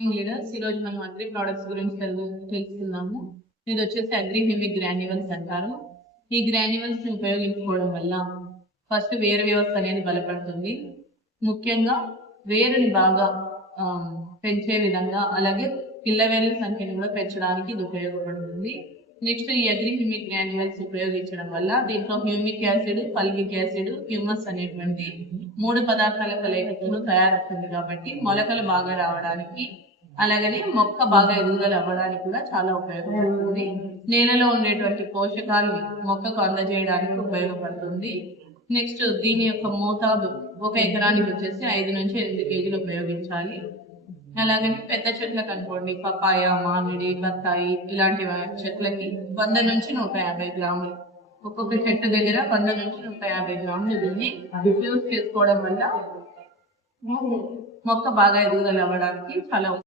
Leaders ఈ రోజు మనం అగ్రి ప్రొడక్ట్స్ గురించి తెలుసుకుందాము. ఇది వచ్చేసి అగ్రి హ్యూమిక్ గ్రాన్యువల్స్ అంటారు. ఈ గ్రాన్యువల్స్ ని ఉపయోగించుకోవడం వల్ల ఫస్ట్ వేరు వ్యవస్థ అనేది బలపడుతుంది. ముఖ్యంగా వేరుని బాగా పెంచే విధంగా, అలాగే పిల్లవేరుల సంఖ్యను కూడా పెంచడానికి ఇది ఉపయోగపడుతుంది. నెక్స్ట్ ఈ అగ్రి హ్యూమిక్ గ్రాన్యువల్స్ ఉపయోగించడం వల్ల దీంట్లో humic acid, fulvic acid, humus అనేటువంటి 3 పదార్థాల కలయికతో తయారవుతుంది. కాబట్టి మొలకలు బాగా రావడానికి, అలాగనే మొక్క బాగా ఎదుగుదల అవ్వడానికి కూడా చాలా ఉపయోగపడుతుంది. నేలలో ఉండేటువంటి పోషకాలు మొక్కకు అందజేయడానికి ఉపయోగపడుతుంది. నెక్స్ట్ దీని యొక్క మోతాదు 1 ఎకరానికి వచ్చేసి 5 నుంచి 8 కేజీలు ఉపయోగించాలి. అలాగని పెద్ద చెట్లకు అనుకోండి, పపాయ, మామిడి, బత్తాయి ఇలాంటి చెట్లకి 100 నుంచి 150 గ్రాములు, ఒక్కొక్క చెట్టు దగ్గర 100 నుంచి 150 గ్రాములు దీన్ని యూజ్ చేసుకోవడం వల్ల మొక్క బాగా ఎదుగుదల అవ్వడానికి చాలా